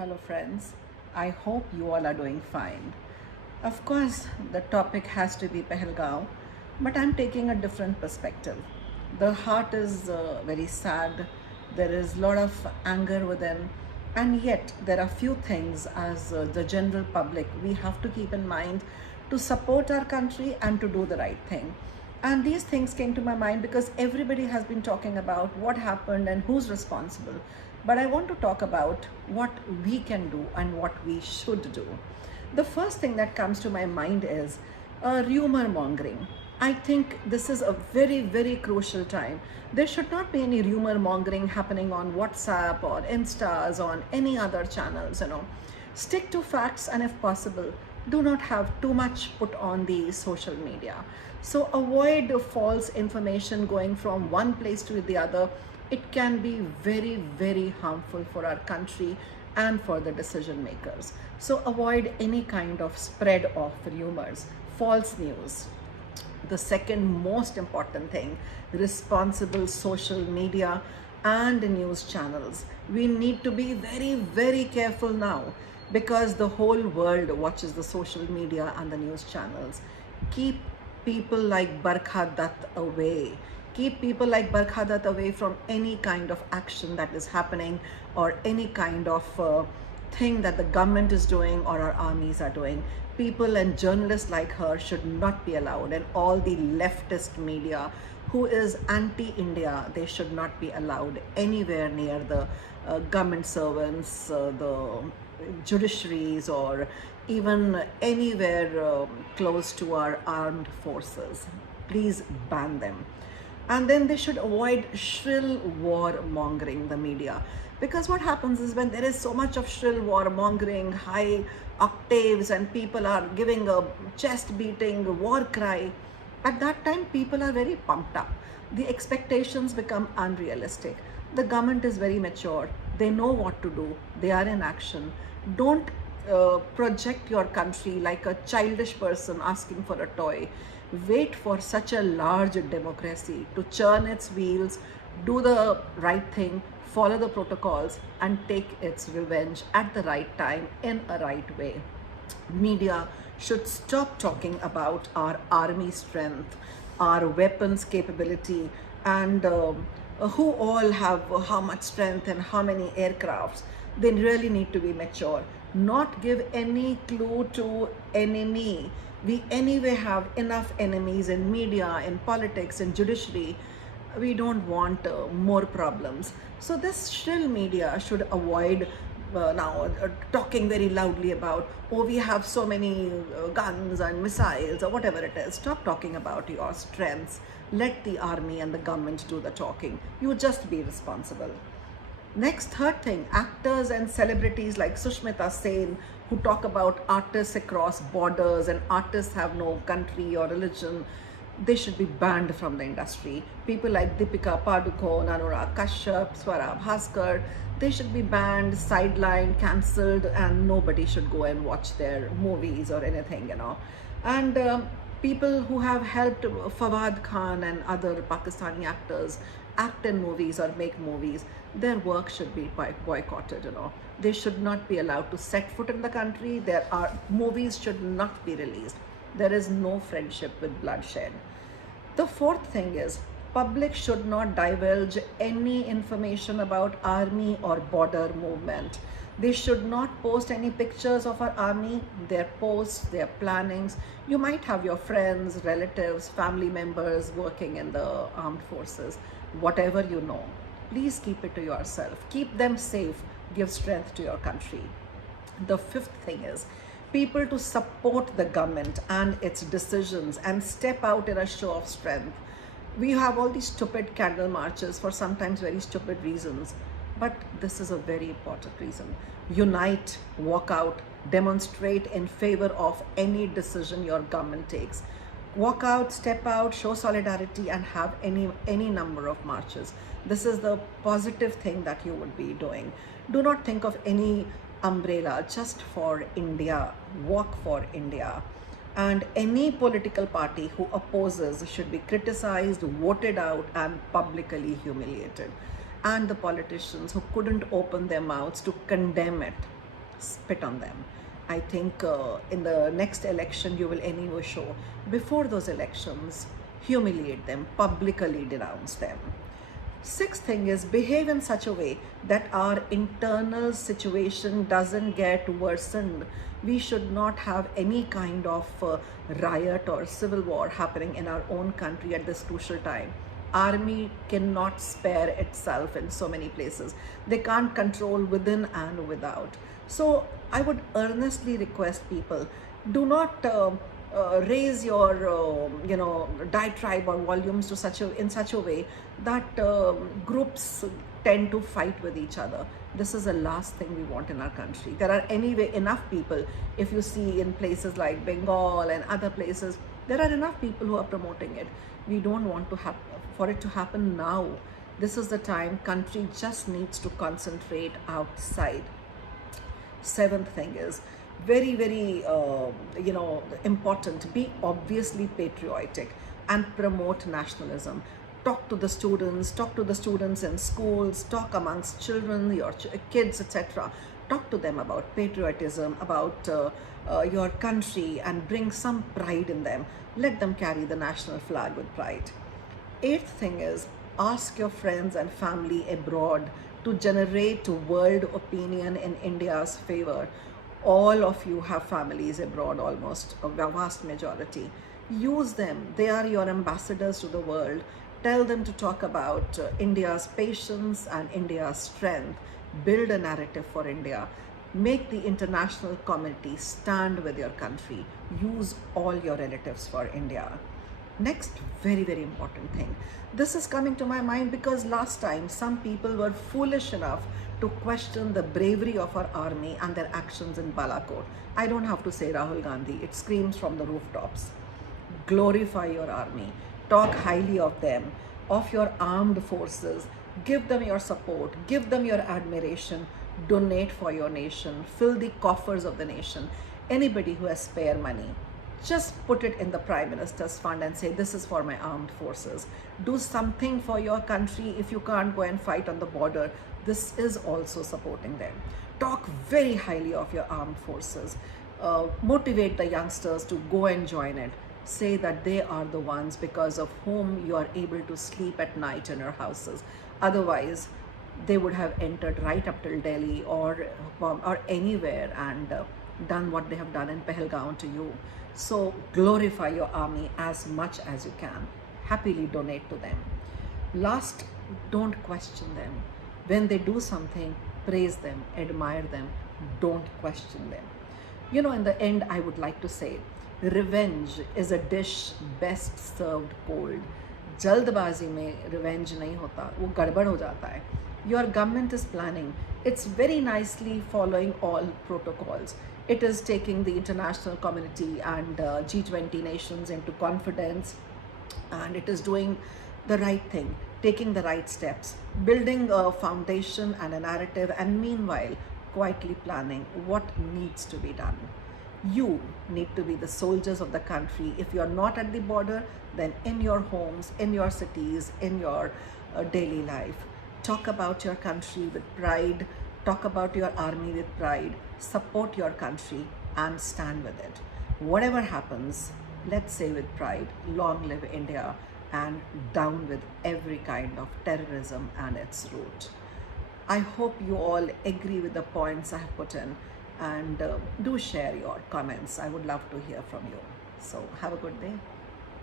Hello, friends. I hope you all are doing fine. Of course, the topic has to be Pahalgaon, but I'm taking a different perspective. The heart is very sad. There is a lot of anger within, and yet there are few things as the general public we have to keep in mind to support our country and to do the right thing. And these things came to my mind because everybody has been talking about what happened and who's responsible. But I want to talk about what we can do and what we should do. The first thing that comes to my mind is rumor mongering. I think this is a very, very crucial time. There should not be any rumor mongering happening on WhatsApp or Instas or on any other channels. Stick to facts, and if possible, do not have too much put on the social media. So avoid false information going from one place to the other. It can be very, very harmful for our country and for the decision makers. So avoid any kind of spread of rumors, false news. The second most important thing, responsible social media and news channels. We need to be very, very careful now because the whole world watches the social media and the news channels. Keep people like Barkha Dutt away. Keep people like Barkha Dutt away from any kind of action that is happening or any kind of thing that the government is doing or our armies are doing. People and journalists like her should not be allowed, and all the leftist media who is anti-India, they should not be allowed anywhere near the government servants, the judiciaries, or even anywhere close to our armed forces. Please ban them. And then they should avoid shrill war mongering the media, because what happens is when there is so much of shrill war mongering, high octaves, and people are giving a chest beating war cry, at that time people are very pumped up. The expectations become unrealistic. The government is very mature. They know what to do. They are in action. Don't project your country like a childish person asking for a toy. Wait for such a large democracy to churn its wheels, do the right thing, follow the protocols, and take its revenge at the right time in a right way. Media should stop talking about our army strength, our weapons capability, and who all have how much strength and how many aircrafts. They really need to be mature, not give any clue to enemy. We anyway have enough enemies in media, in politics, in judiciary. We don't want more problems. So this shrill media should avoid now talking very loudly about, oh, we have so many guns and missiles or whatever it is. Stop talking about your strengths. Let the army and the government do the talking. You just be responsible. Next, third thing, actors and celebrities like Sushmita Sen, who talk about artists across borders and artists have no country or religion, they should be banned from the industry. People like Deepika Padukone, Anurag Kashyap, Swara Bhaskar, they should be banned, sidelined, cancelled, and nobody should go and watch their movies or anything. And people who have helped Fawad Khan and other Pakistani actors act in movies or make movies, their work should be boycotted. They should not be allowed to set foot in the country. Movies should not be released. There is no friendship with bloodshed. The fourth thing is, public should not divulge any information about army or border movement. They should not post any pictures of our army, their posts, their plannings. You might have your friends, relatives, family members working in the armed forces. Whatever you know, please keep it to yourself. Keep them safe. Give strength to your country. The fifth thing is, people to support the government and its decisions and step out in a show of strength. We have all these stupid candle marches for sometimes very stupid reasons, but this is a very important reason. Unite, walk out, demonstrate in favor of any decision your government takes. Walk out, step out, show solidarity, and have any number of marches. This is the positive thing that you would be doing. Do not think of any umbrella, just for India. Walk for India. And any political party who opposes should be criticized, voted out, and publicly humiliated. And the politicians who couldn't open their mouths to condemn it, spit on them. I think in the next election, you will anyway show. Before those elections, humiliate them, publicly denounce them. Sixth thing is behave in such a way that our internal situation doesn't get worsened. We should not have any kind of riot or civil war happening in our own country at this crucial time. Army cannot spare itself in so many places. They can't control within and without. So I would earnestly request people, do not raise your diatribe or volumes to in such a way that groups tend to fight with each other. This is the last thing we want in our country. There are anyway enough people. If you see in places like Bengal and other places, there are enough people who are promoting it. We don't want to have for it to happen now. This is the time. Country just needs to concentrate outside. Seventh thing is very, very important. Be obviously patriotic and promote nationalism. Talk to the students in schools, talk amongst children, your kids, etc. Talk to them about patriotism, about your country, and bring some pride in them. Let them carry the national flag with pride. Eighth thing is ask your friends and family abroad to generate world opinion in India's favor. All of you have families abroad, almost a vast majority. Use them. They are your ambassadors to the world. Tell them to talk about India's patience and India's strength. Build a narrative for India. Make the international community stand with your country. Use all your relatives for India. Next, very, very important thing. This is coming to my mind because last time some people were foolish enough to question the bravery of our army and their actions in Balakot. I don't have to say Rahul Gandhi, it screams from the rooftops. Glorify your army, talk highly of them, of your armed forces, give them your support, give them your admiration, donate for your nation, fill the coffers of the nation. Anybody who has spare money, just put it in the Prime Minister's fund and say, this is for my armed forces. Do something for your country. If you can't go and fight on the border, this is also supporting them. Talk very highly of your armed forces. Motivate the youngsters to go and join it. Say that they are the ones because of whom you are able to sleep at night in your houses. Otherwise, they would have entered right up till Delhi or anywhere and done what they have done in Pahalgam to you. So glorify your army as much as you can. Happily donate to them. Last, don't question them. When they do something, praise them, admire them, don't question them. In the end, I would like to say, revenge is a dish best served cold. जल्दबाजी में revenge नहीं होता, वो गड़बड़ हो जाता है. Your government is planning. It's very nicely following all protocols. It is taking the international community and G20 nations into confidence, and it is doing the right thing, taking the right steps, building a foundation and a narrative, and meanwhile, quietly planning what needs to be done. You need to be the soldiers of the country. If you're not at the border, then in your homes, in your cities, in your daily life. Talk about your country with pride. Talk about your army with pride. Support your country and stand with it. Whatever happens, let's say with pride, long live India and down with every kind of terrorism and its root. I hope you all agree with the points I have put in, and do share your comments. I would love to hear from you. So have a good day.